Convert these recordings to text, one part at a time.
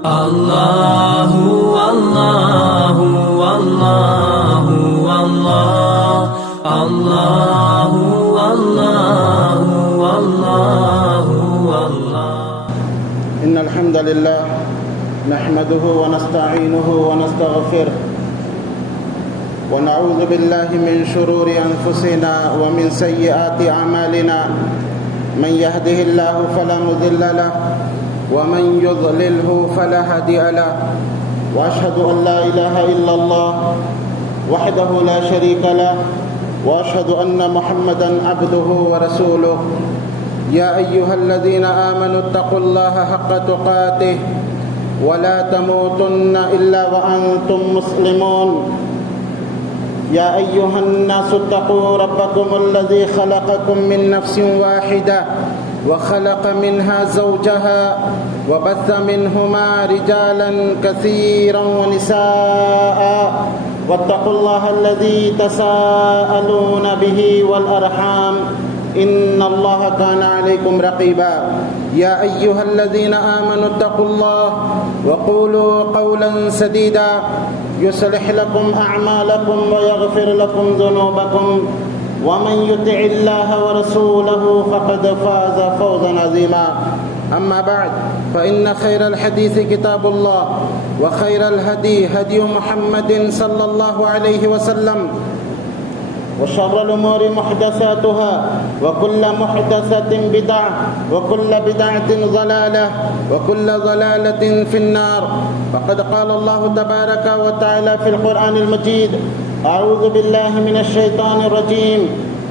اللہ اللہ اللہ اللہ اللہ اللہ اللہ اللہ. إن الحمد لله نحمده ونستعينه ونستغفره ونعوذ بالله من شرور أنفسنا ومن سيئات أعمالنا من يهده الله فلا مضل له ومن يضلله فلا هادي له وأشهد أن لا إله إلا الله وحده لا شريك له وأشهد أن محمدا عبده ورسوله. يا أيها الذين آمنوا اتقوا الله حق تقاته ولا تموتن إلا وأنتم مسلمون. يا أيها الناس اتقوا ربكم الذي خلقكم من نفس واحدة وخلق منها زوجها وبث منهما رجالا كثيرا ونساء واتقوا الله الذي تساءلون به والأرحام إن الله كان عليكم رقيبا. يا أيها الذين آمنوا اتقوا الله وقولوا قولا سديدا يصلح لكم أعمالكم ويغفر لكم ذنوبكم ومن يطع الله ورسوله فقد فاز فوزا عظيما. أما بعد فإن خير الحديث كتاب الله وخير الهدي هدي محمد صلى الله عليه وسلم وشر الأمور محدثاتها وكل محدثة بدعة وكل بدعة ضلالة وكل ضلالة في النار. فقد قال الله تبارك وتعالى في القرآن المجيد: أعوذ بالله من الشيطان الرجيم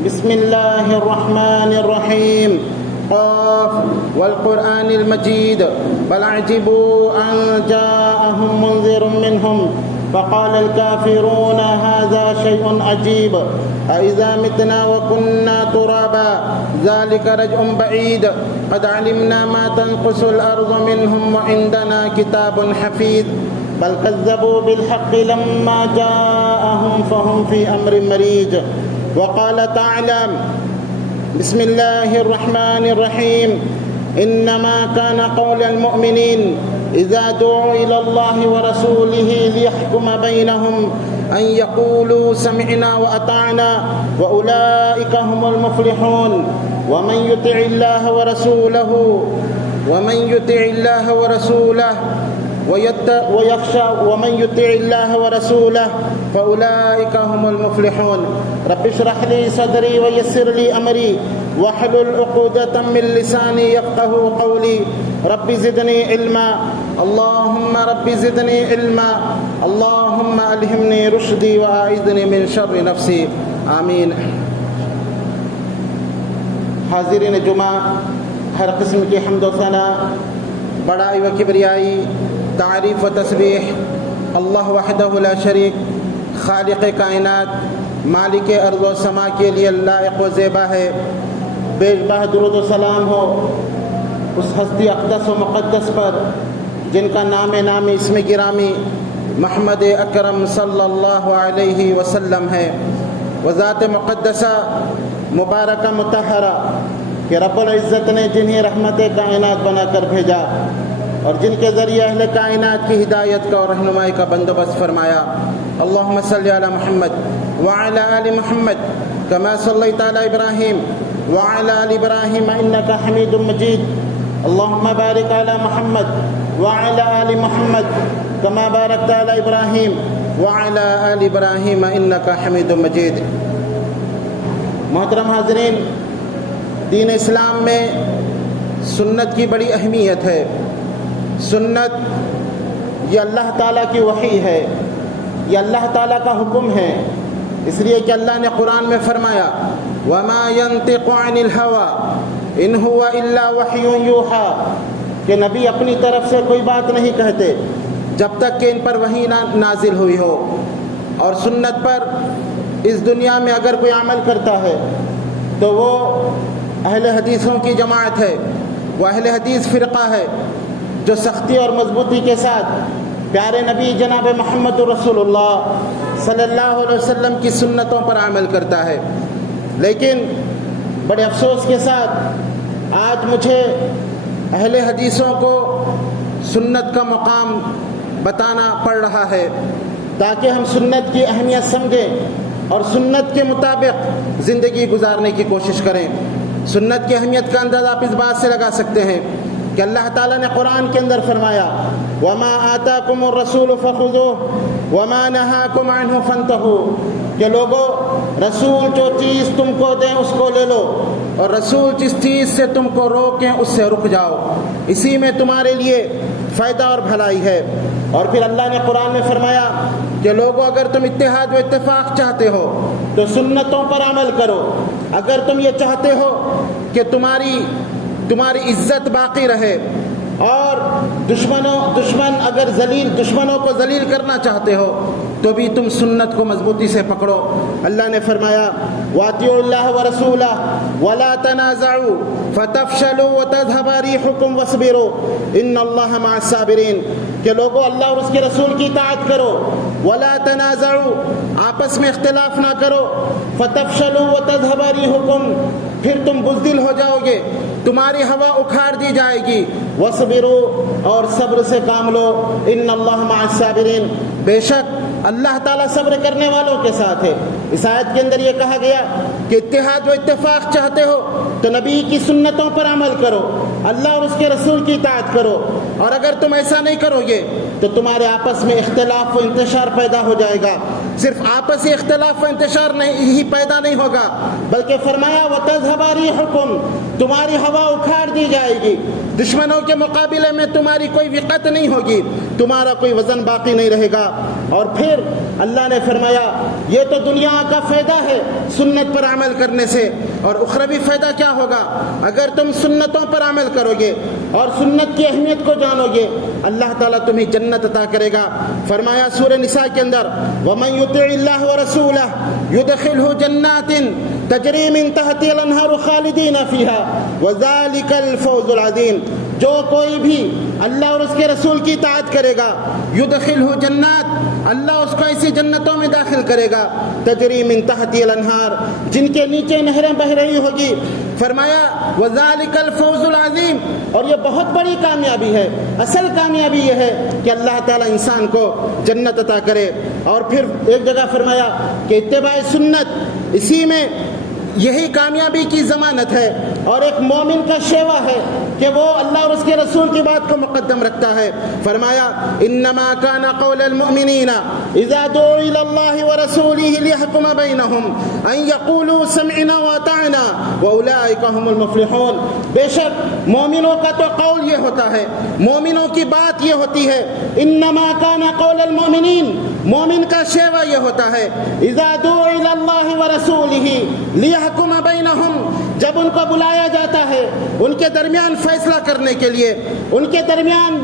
بسم الله الرحمن الرحيم قاف والقرآن المجيد بل عجبوا أن جاءهم منذر منهم فقال الكافرون هذا شيء عجيب أإذا متنا وكنا ترابا ذلك رجع بعيد قد علمنا ما تنقص الأرض منهم وعندنا كتاب حفيظ بل كذبوا بالحق لما جاءهم فهم في أمر مريج. وقال تعالى: بسم الله الرحمن الرحيم إنما كان قول المؤمنين إذا دعوا إلى الله ورسوله ليحكم بينهم أن يقولوا سمعنا وأطعنا وأولئك هم المفلحون. ومن يطع الله ورسوله ويخشى ومن يطع الله ورسوله فأولئك هم المفلحون. رب اشرح لي صدري ويسر لي أمري واحلل عقدة من لساني يفقهوا قولي. رب زدني علما اللهم رب زدني علما اللهم ألهمني رشدي وأعذني من شر نفسي آمین. حاضرین جمعہ، ہر قسم کی حمد و ثنا، بڑائی و کبریائی، تعریف و تسبیح اللہ وحدہ لا شریک، خالق کائنات، مالک ارض و سما کے لیے لائق و زیبا ہے. بے بہا درود و سلام ہو اس ہستی اقدس و مقدس پر جن کا نام اسم گرامی محمد اکرم صلی اللہ علیہ وسلم ہے. وہ ذات مقدسہ مبارکہ مطہرہ کہ رب العزت نے جنہیں رحمت کائنات بنا کر بھیجا اور جن کے ذریعے اہل کائنات کی ہدایت کا اور رہنمائی کا بندوبست فرمایا. اللہم صلی علی محمد وعلی آل محمد کما صلیت علی ابراہیم وعلی آل ابراہیم انکا حمید مجید. اللہم بارک علی محمد وعلی آل محمد کما بارکت علی ابراہیم وعلی آل ابراہیم انکا حمید مجید. محترم حاضرین، دین اسلام میں سنت کی بڑی اہمیت ہے. سنت یہ اللہ تعالیٰ کی وحی ہے، یہ اللہ تعالیٰ کا حکم ہے. اس لیے کہ اللہ نے قرآن میں فرمایا: وَمَا يَنطِقُ عَنِ الْهَوَىٰ إِنْ هُوَ إِلَّا وَحْيٌ يُوحَىٰ کہ نبی اپنی طرف سے کوئی بات نہیں کہتے جب تک کہ ان پر وحی نازل ہوئی ہو. اور سنت پر اس دنیا میں اگر کوئی عمل کرتا ہے تو وہ اہل حدیثوں کی جماعت ہے، وہ اہل حدیث فرقہ ہے جو سختی اور مضبوطی کے ساتھ پیارے نبی جناب محمد رسول اللہ صلی اللہ علیہ وسلم کی سنتوں پر عمل کرتا ہے. لیکن بڑے افسوس کے ساتھ آج مجھے اہل حدیثوں کو سنت کا مقام بتانا پڑ رہا ہے تاکہ ہم سنت کی اہمیت سمجھیں اور سنت کے مطابق زندگی گزارنے کی کوشش کریں۔ سنت کی اہمیت کا اندازہ آپ اس بات سے لگا سکتے ہیں کہ اللہ تعالیٰ نے قرآن کے اندر فرمایا وَمَا آتَاكُمُ الرَّسُولُ فَخُذُوهُ وَمَا نَهَاكُمْ عَنْهُ فَانْتَهُوا کہ لوگو رسول جو چیز تم کو دیں اس کو لے لو اور رسول جس چیز سے تم کو روکیں اس سے رک جاؤ، اسی میں تمہارے لیے فائدہ اور بھلائی ہے۔ اور پھر اللہ نے قرآن میں فرمایا کہ لوگوں اگر تم اتحاد و اتفاق چاہتے ہو تو سنتوں پر عمل کرو، اگر تم یہ چاہتے ہو کہ تمہاری عزت باقی رہے اور دشمنوں کو ذلیل کرنا چاہتے ہو تو بھی تم سنت کو مضبوطی سے پکڑو۔ اللہ نے فرمایا وَأَطِيعُوا اللَّهَ وَرَسُولَهُ وَلَا تَنَازَعُوا فَتَفْشَلُوا وَتَذْهَبَ رِيحُكُمْ وَاصْبِرُوا إِنَّ اللَّهَ مَعَ الصَّابِرِينَ کہ لوگوں اللہ اور اس کے رسول کی اطاعت کرو، وَلَا تَنَازَعُوا آپس میں اختلاف نہ کرو، فَتَفْشَلُوا وَتَذْهَبَ رِيحُكُمْ پھر تم بزدل ہو جاؤ گے، تمہاری ہوا اکھاڑ دی جائے گی، وَاصْبِرُوا اور صبر سے کام لو، إِنَّ اللَّهَ مَعَ الصَّابِرِينَ بے شک اللہ تعالیٰ صبر کرنے والوں کے ساتھ ہے۔ اس آیت کے اندر یہ کہا گیا کہ اتحاد و اتفاق چاہتے ہو تو نبی کی سنتوں پر عمل کرو، اللہ اور اس کے رسول کی اطاعت کرو، اور اگر تم ایسا نہیں کرو گے تو تمہارے آپس میں اختلاف و انتشار پیدا ہو جائے گا۔ صرف آپسی اختلاف و انتشار ہی پیدا نہیں ہوگا بلکہ فرمایا وَتَذْهَبَ رِيحُكُمْ تمہاری ہوا اکھاڑ دی جائے گی، دشمنوں کے مقابلے میں تمہاری کوئی وقت نہیں ہوگی، تمہارا کوئی وزن باقی نہیں رہے گا۔ اور پھر اللہ نے فرمایا یہ تو دنیا کا فائدہ ہے سنت پر عمل کرنے سے، اور اخروی فائدہ کیا ہوگا اگر تم سنتوں پر عمل کرو گے اور سنت کی اہمیت کو جانو گے، اللہ تعالیٰ تمہیں جنت عطا کرے گا۔ فرمایا سورہ نساء کے اندر وَمَن يُطِعِ اللَّهَ وَرَسُولَهُ يُدْخِلْهُ جَنَّاتٍ تجری من تحتها الانہار خالدین فیہا وذالک الفوز العظیم جو کوئی بھی اللہ اور اس کے رسول کی اطاعت کرے گا یدخلہ جنات اللہ اس کو ایسی جنتوں میں داخل کرے گا تجری من تحتها الانہار جن کے نیچے نہریں بہ رہی ہوگی۔ فرمایا وذالک الفوز العظیم اور یہ بہت بڑی کامیابی ہے، اصل کامیابی یہ ہے کہ اللہ تعالیٰ انسان کو جنت عطا کرے۔ اور پھر ایک جگہ فرمایا کہ اتباع سنت اسی میں یہی کامیابی کی ضمانت ہے اور ایک مومن کا شیوا ہے کہ وہ اللہ اور اس کے رسول کی بات کو مقدم رکھتا ہے۔ فرمایا انما کان قول المؤمنین اذا دعوا الى اللہ ورسولہ لیحکم بینہم ان یقولوا سمعنا واطعنا واولئک هم المفلحون بے شک مومنوں کا تو قول یہ ہوتا ہے، مومنوں کی بات یہ ہوتی ہے، انما کان قول المؤمنین مومن کا شیوا یہ ہوتا ہے اذا دعوا الى اللہ ورسولہ لیحکم بینہم جب ان کو بلایا جاتا ہے ان کے درمیان فیصلہ کرنے کے لیے، ان کے درمیان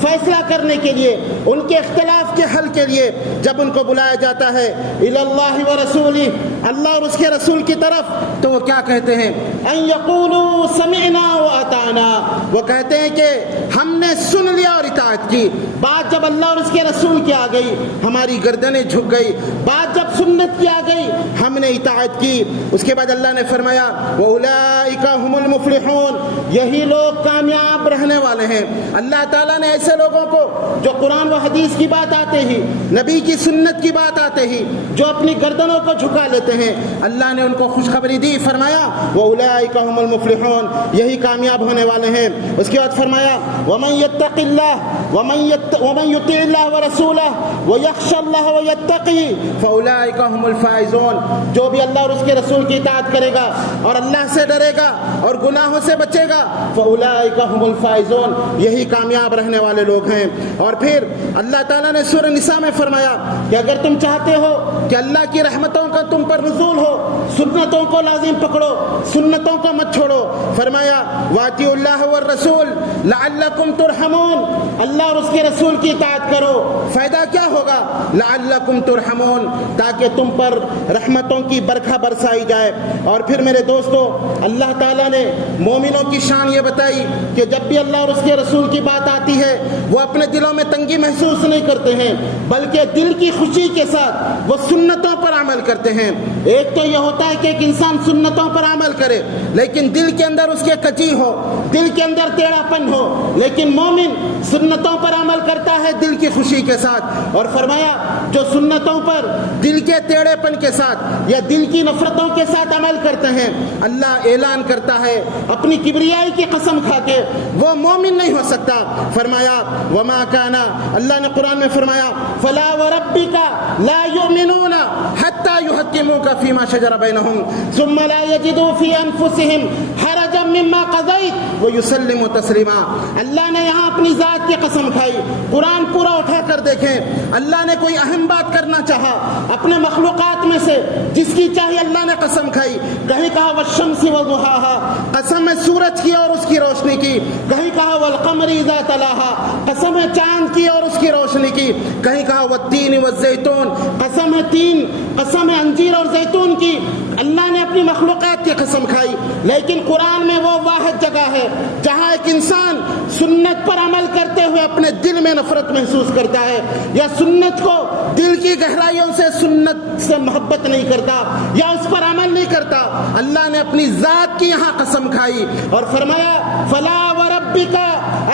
فیصلہ کرنے کے لیے، ان کے اختلاف کے حل کے لیے جب ان کو بلایا جاتا ہے الی اللہ ورسولہ اللہ اور اس کے رسول کی طرف تو وہ کیا کہتے ہیں ان یقولوا سمعنا واطعنا وہ کہتے ہیں کہ ہم نے سن لیا اور اطاعت کی۔ بات جب اللہ اور اس کے رسول کی آ گئی ہماری گردنیں جھک گئی، بات جب سنت کی آ گئی ہم نے اطاعت کی۔ اس کے بعد اللہ نے فرمایا وَأُولَئِكَ هُمُ الْمُفْلِحُونَ یہی لوگ کامیاب رہنے والے ہیں۔ اللہ تعالیٰ نے ایسے لوگوں کو جو قرآن و حدیث کی بات آتے ہی، نبی کی سنت کی بات آتے ہی جو اپنی گردنوں کو جھکا لیتے ہیں، اللہ نے ان کو خوشخبری دی۔ فرمایا وَأُولَئِكَ هُمُ الْمُفْلِحُونَ یہی کامیاب ہونے والے ہیں۔ اس کے بعد فرمایا وَمَن يَتَّقِ اللَّهَ وَمَن يُطِعِ اللَّهَ وَرَسُولَهُ وَيَخْشَ اللَّهَ وَيَتَّقِهِ فَأُولَئِكَ هُمُ الْفَائِزُونَ جو بھی اللہ اور اس کے رسول کی اطاعت کرے گا اور اللہ سے ڈرے گا اور گناہوں سے بچے گا فَأُولَئِكَ هُمُ الْفَائِزُونَ یہی کامیاب رہنے والے لوگ ہیں۔ اور پھر اللہ تعالیٰ نے سورہ نساء میں فرمایا کہ اگر تم چاہتے ہو کہ اللہ کی رحمتوں کا تم پر نزول ہو سنتوں کو لازم پکڑو، سنتوں کو مت چھوڑو۔ فرمایا وَأَطِيعُوا اللَّهَ وَالرَّسُولَ لَعَلَّكُمْ تُرْحَمُونَ اللہ اللہ اور اس کے رسول کی اطاعت کرو. فائدہ کیا ہوگا؟ لعلکم ترحمون، تاکہ تم پر رحمتوں کی برکھا برسائی جائے. اور پھر میرے دوستو، اللہ تعالیٰ نے مومنوں کی شان یہ بتائی کہ جب بھی اللہ اور اس کے رسول کی بات آتی ہے وہ اپنے دلوں میں تنگی محسوس نہیں کرتے ہیں، بلکہ دل کی خوشی کے ساتھ وہ سنتوں پر عمل کرتے ہیں. ایک تو یہ ہوتا ہے کہ ایک انسان سنتوں پر عمل کرے لیکن دل کے اندر اس کے کجی ہو، دل کے اندر ٹیڑھا پن ہو، لیکن مومن سنتوں پر عمل کرتا ہے دل کی خوشی کے ساتھ. اور فرمایا جو سنتوں پر دل کے ٹیڑھے پن کے ساتھ یا دل کی نفرتوں کے ساتھ عمل کرتے ہیں، اللہ اعلان کرتا ہے اپنی کبریائی کی قسم کھا کے وہ مومن نہیں ہو سکتا. فرمایا وما کانا، اللہ نے قرآن میں فرمایا فلا وربک لا یؤمنون حتی یحکموک فیما شجر بینہم ثم لا یجدوا فی انفسہم حرجا مما قضیت ویسلموا تسلیما. اللہ نے یہاں اپنی ذات کی قسم کھائی. قرآن پورا اٹھا کر دیکھیں، اللہ نے کوئی اہم بات کرنا چاہا اپنے مخلوقات میں سے جس کی چاہیے اللہ نے قسم کھائی. کہیں کہا والشمس وضحاها، قسم ہے سورج کی اور اس کی روشنی کی. کہیں کہا والقمر اذا تلاها، قسم ہے چاند کی اور اس کی روشنی کی. کہیں کہا والتین والزیتون، قسم ہے تین، قسم ہے انجیر اور زیتون کی. اللہ نے اپنی مخلوقات کی قسم کھائی. لیکن قرآن میں وہ واحد جگہ ہے جہاں ایک انسان سنت پر عمل کرتے ہوئے اپنے دل میں نفرت محسوس کرتا ہے، یا سنت کو دل کی گہرائیوں سے سنت سے محبت نہیں کرتا یا اس پر عمل نہیں کرتا. اللہ نے اپنی ذات کی یہاں قسم کھائی اور فرمایا فلا وربک،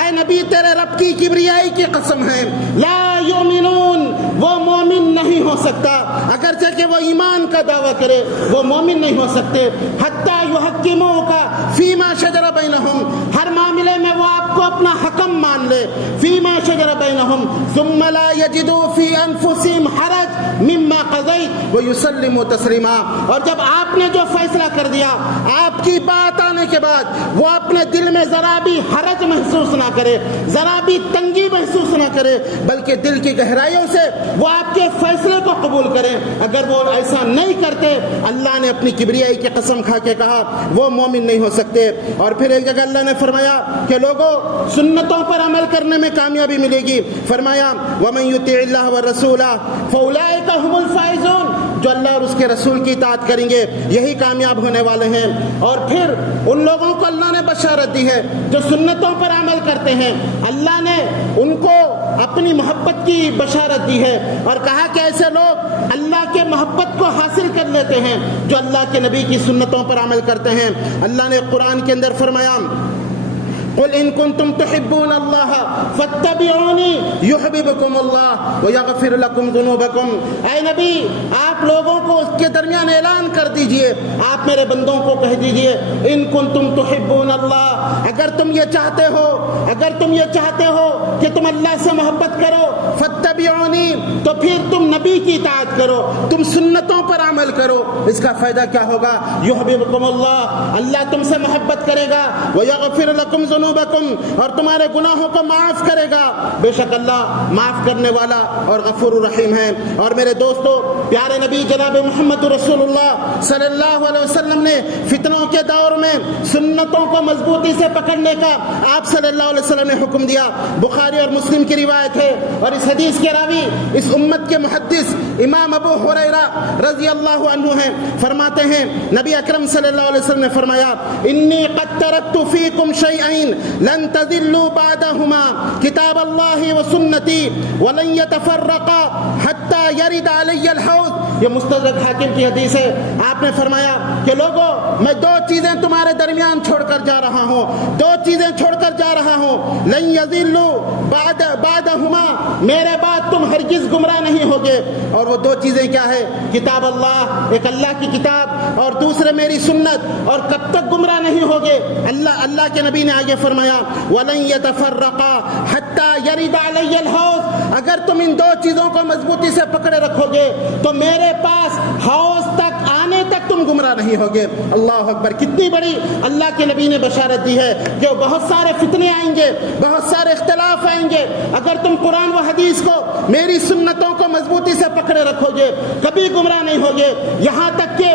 اے نبی تیرے رب کی کبریائی کی قسم ہے، لا یؤمنون، وہ مومن نہیں ہو سکتا. اگرچہ کہ وہ ایمان کا دعویٰ کرے وہ مومن نہیں ہو سکتے. حتی یحکموک فیما شجر بینہم، ہر معاملے میں وہ آپ کو اپنا حکم مان لے. فیما شجر بینہم ثم لا یجدوا فی انفسہم حرج مما قضیت ویسلموا تسلیما. اور جب آپ نے جو فیصلہ کر دیا، آپ کی بات آنے کے بعد وہ اپنے دل میں ذرا بھی حرج محسوس نہ کرے، ذرا بھی تنگی محسوس نہ کرے، بلکہ دل کی گہرائیوں سے وہ آپ کے فیصلے کو قبول کریں. اگر وہ ایسا نہیں کرتے، اللہ نے اپنی کبریائی کی قسم کھا کے کہا وہ مومن نہیں ہو سکتے. اور پھر ایک جگہ اللہ نے فرمایا کہ لوگوں سنتوں پر عمل کرنے میں کامیابی ملے گی. فرمایا ومن یطع اللہ والرسول فاولئک هم الفائزون، جو اللہ اور اس کے رسول کی اطاعت کریں گے یہی کامیاب ہونے والے ہیں. اور پھر ان لوگوں کو اللہ نے بشارت دی ہے جو سنتوں پر عمل کرتے ہیں، اللہ نے ان کو اپنی محبت کی بشارت دی ہے اور کہا کہ ایسے لوگ اللہ کے محبت کو حاصل کر لیتے ہیں جو اللہ کے نبی کی سنتوں پر عمل کرتے ہیں. اللہ نے قرآن کے اندر فرمایا قل ان کنتم تحبون اللہ فاتبعونی یحببکم اللہ ویغفر لکم ذنوبکم. اے نبی آپ لوگوں کو اس کے درمیان اعلان کر دیجئے، آپ میرے بندوں کو کہہ دیجئے ان کنتم تحبون اللہ، اگر تم یہ چاہتے ہو، اگر تم یہ چاہتے ہو کہ تم اللہ سے محبت کرو، فاتبعونی، تو پھر تم نبی کی اطاعت کرو، تم سنتوں پر عمل کرو. اس کا فائدہ کیا ہوگا؟ یحببکم اللہ، اللہ تم سے محبت کرے گا. ویغفر لکم ذنوبکم، اور تمہارے گناہوں کو معاف کرے گا. بے شک اللہ معاف کرنے والا اور غفور الرحیم ہے. اور میرے دوستو، پیارے نبی جناب محمد رسول اللہ صلی اللہ علیہ وسلم نے فتنوں کے دور میں سنتوں کو مضبوطی سے پکڑنے کا آپ صلی اللہ علیہ وسلم نے حکم دیا. بخاری اور مسلم کی روایت ہے اور اس حدیث کے راوی اس امت کے محدث امام ابو ہریرہ رضی اللہ عنہ ہیں. فرماتے ہیں نبی اکرم صلی اللہ علیہ وسلم نے فرمایا انی قد ترکت فیکم شیئین لن تذلوا بعدهما کتاب اللہ و سنتی ولن يتفرقا حتى يرد علی الحوض. یہ مستدرک حاکم کی حدیث ہے. آپ نے فرمایا کہ لوگوں میں دو چیزیں تمہارے درمیان چھوڑ کر جا رہا ہوں، دو چیزیں چھوڑ کر جا رہا ہوں. لن يذلوا بعدهما، میرے بعد تم ہرگز گمراہ نہیں ہوگے. اور وہ دو چیزیں کیا ہے؟ کتاب اللہ، ایک اللہ کی کتاب، اور دوسرے میری سنت. اور کب تک گمراہ نہیں ہوگے؟ اللہ کے نبی نے آگے فرمایا وَلَن يَتَفَرَّقَا حَتَّى يَرِدَ عَلَيَّ الْحَوْض، اگر تم ان دو چیزوں کو مضبوطی سے پکڑے رکھو گے تو میرے پاس حوض تک آنے تک تم گمراہ نہیں ہوگے. اللہ اکبر! کتنی بڑی اللہ کے نبی نے بشارت دی ہے کہ بہت سارے فتنے آئیں گے، بہت سارے اختلاف آئیں گے. اگر تم قرآن و حدیث کو، میری سنتوں کو مضبوطی سے پکڑے رکھو گے کبھی گمراہ نہیں ہوگے. یہاں تک کہ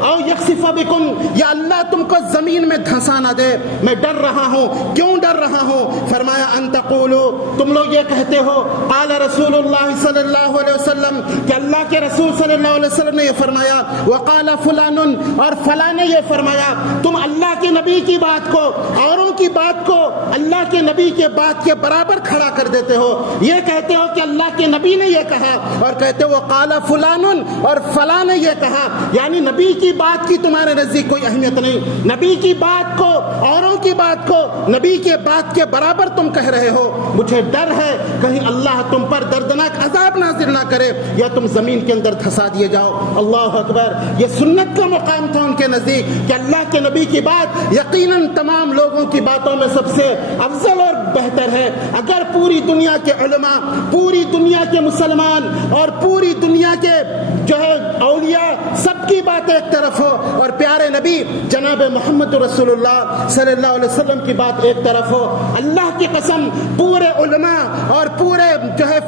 او یخسف بکم، یا اللہ تم کو زمین میں دھنسا نہ دے۔ میں ڈر رہا ہوں، کیوں ڈر رہا ہوں؟ فرمایا ان تقولوا، تم لوگ یہ کہتے ہو، قال رسول اللہ صلی اللہ علیہ وسلم، کہ اللہ کے رسول صلی اللہ علیہ وسلم نے یہ فرمایا، وقال فلان، اور فلاں نے یہ فرمایا۔ تم اللہ کے نبی کی بات کو، اوروں کی بات کو اللہ کے نبی کے بات کے برابر کھڑا کر دیتے ہو۔ یہ کہتے ہو کہ اللہ کے نبی نے یہ کہا، اور کہتے ہو وقال فلان، اور فلاں نے یہ کہا، یعنی نبی کی بات کی تمہارے نزدیک کوئی اہمیت نہیں، نبی کی بات کو، اوروں کی بات کو نبی کے بات کے برابر تم کہہ رہے ہو۔ مجھے ڈر ہے کہیں اللہ تم پر دردناک عذاب نازل نہ کرے یا تم زمین کے اندر دھسا دیے جاؤ۔ اللہ اکبر، یہ سنت کا مقام تھا ان کے نزدیک کہ اللہ کے نبی کی بات یقیناً تمام لوگوں کی باتوں میں سب سے افضل اور بہتر ہے۔ اگر پوری دنیا کے علماء، پوری دنیا کے مسلمان اور پوری دنیا کے اولیاء سب کی بات ایک طرف ہو اور پیارے نبی جناب محمد رسول اللہ صلی اللہ علیہ وسلم کی بات ایک طرف ہو، اللہ کی قسم پورے علماء اور پورے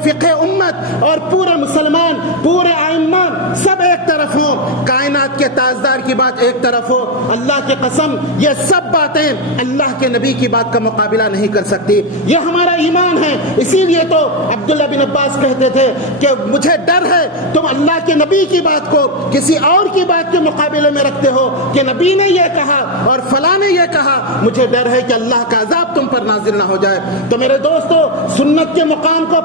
فقہ امت اور پورے مسلمان، پورے ائمہ سب ایک طرف ہوں، کائنات کے تاجدار کی بات ایک طرف ہو، اللہ کی قسم یہ سب باتیں اللہ کے نبی کی بات کا مقابلہ نہیں کر سکتی۔ یہ ہمارا ایمان ہے۔ اسی لیے تو عبداللہ بن عباس کہتے تھے کہ مجھے ڈر ہے تم اللہ کے نبی کی بات کو کسی اور کی بات کے مقابلے میں رکھتے ہو کہ نبی نے یہ کہا اور فلاں نے یہ کہا، مجھے ڈر ہے کہ اللہ کا عذاب تم پر نازل نہ ہو جائے۔ تو میرے دوستو، سنت کے مقام کو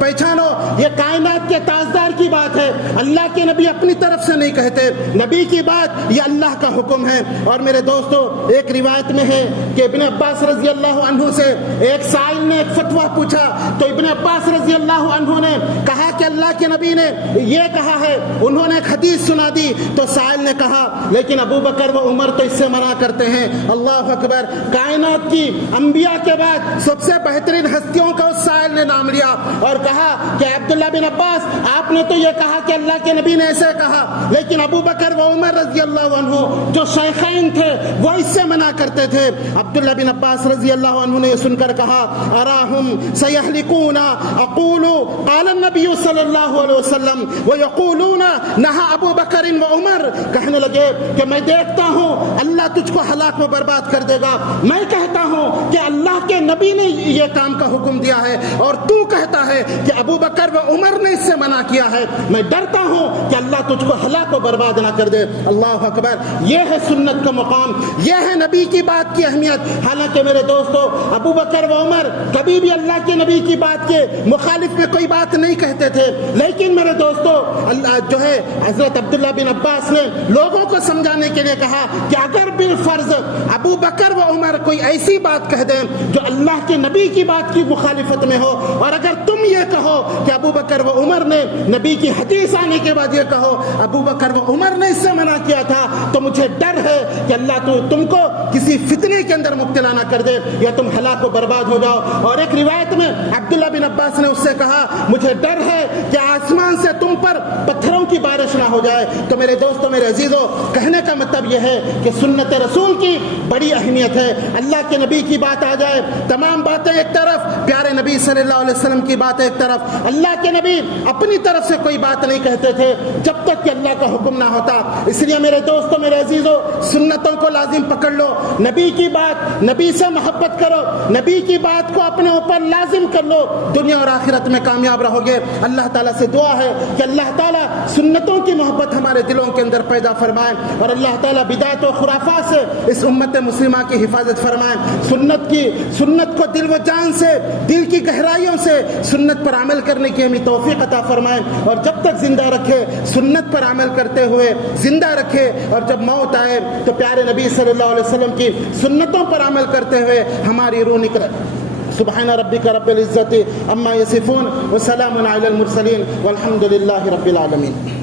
پہچانو، یہ کائنات کے تاجدار کی بات ہے، اللہ کے نبی اپنی طرف سے نہیں کہتے، نبی کی بات یہ اللہ کا حکم ہے۔ اور میرے دوستو، ایک روایت میں ہے کہ ابن عباس رضی اللہ عنہ سے ایک سائل نے ایک فتویٰ پوچھا، تو ابن عباس رضی اللہ عنہ نے کہا کہ اللہ کے نبی نے یہ کہا ہے، انہوں نے ایک حدیث سنا دی، تو سائل نے کہا لیکن ابو بکر و عمر تو اس سے منع کرتے ہیں۔ اللہ اکبر، کائنات کی انبیاء کے بعد سب سے بہترین ہستیوں کا اس سائل نے نام لیا اور کہا کہ عبداللہ بن عباس، آپ نے تو یہ کہا کہ اللہ کے نبی نے ایسے کہا، لیکن ابو بکر و عمر رضی اللہ عنہ جو شیخین تھے وہ اس سے منع کرتے تھے۔ عبداللہ بن عباس رضی اللہ عنہ نے یہ سن کر کہا، اراہم سیہلکون اقول قال النبی صلی اللہ علیہ وسلم ویقولون نہا ابو بکر و عمر، کہنے لگے کہ میں دیکھتا ہوں اللہ تجھ کو ہلاک و برباد کر دے گا، میں کہتا ہوں کہ اللہ کے نبی نے یہ کام کا حکم دیا ہے اور تو کہتا ہے کہ ابو بکر و عمر نے اس سے منع کیا ہے، میں ڈرتا ہوں کہ اللہ تجھ کو ہلاک و برباد نہ کر دے۔ اللہ اکبر، یہ ہے سنت کا مقام، یہ ہے نبی کی بات کی اہمیت۔ حالانکہ میرے دوستو، ابو بکر و عمر کبھی بھی اللہ کے نبی کی بات کے مخالف میں کوئی بات نہیں کہتے تھے، لیکن میرے دوستو حضرت عبداللہ بن عباس نے لوگوں کو سمجھانے کے لیے کہا کہ اگر بالفرض ابو بکر و عمر کوئی ایسی بات کہہ دیں جو اللہ کے نبی کی بات کی مخالفت میں ہو، اور اگر تم یہ کہو کہ ابو بکر و عمر نے نبی کی حدیث آنے کے بعد یہ کہو ابو بکر و عمر نے اس سے منع کیا تھا، تو مجھے ڈر ہے کہ اللہ تم کو کسی فتنے کے اندر مبتلا نہ کر دے یا تم ہلاک و برباد ہو جاؤ۔ اور ایک روایت میں عبداللہ بن عباس نے اس سے کہا، مجھے ڈر ہے کہ آسمان سے تم پر پتھروں کی بارش نہ ہو جائے۔ تو میرے دوستوں، میرے عزیزوں، کہنے کا مطلب یہ ہے کہ سنت رسول کی بڑی اہمیت ہے۔ اللہ کے نبی کی بات آ جائے، تمام باتیں ایک طرف، پیارے نبی صلی اللہ علیہ وسلم کی بات ایک طرف۔ اللہ کے نبی اپنی طرف سے کوئی بات نہیں کہتے تھے جب تک کہ اللہ کا حکم نہ ہوتا۔ اس لیے میرے دوستوں، میرے عزیزوں، سنتوں کو لازم پکڑ لو، نبی کی بات، نبی سے محبت کرو، نبی کی بات کو اپنے اوپر لازم کر لو، دنیا اور آخرت میں کامیاب رہو گے۔ اللہ تعالیٰ سے دعا ہے کہ اللہ تعالیٰ سنتوں کی محبت ہمارے دلوں کے اندر پیدا فرمائے، اور اللہ تعالیٰ بدعت و خرافات سے اس امت مسلمہ کی حفاظت فرمائے۔ سنت کو دل و جان سے، دل کی گہرائیوں سے سنت پر عمل کرنے کی ہمیں توفیق عطا فرمائے، اور جب تک زندہ رکھے سنت پر عمل کرتے ہوئے زندہ رکھے، اور جب موت آئے تو پیارے نبی صلی اللہ علیہ وسلم کی سنتوں پر عمل کرتے ہوئے ہماری روح نکلے۔ سبحان ربک رب العزت عما یصفون وسلام علی المرسلین والحمد للہ رب العالمین۔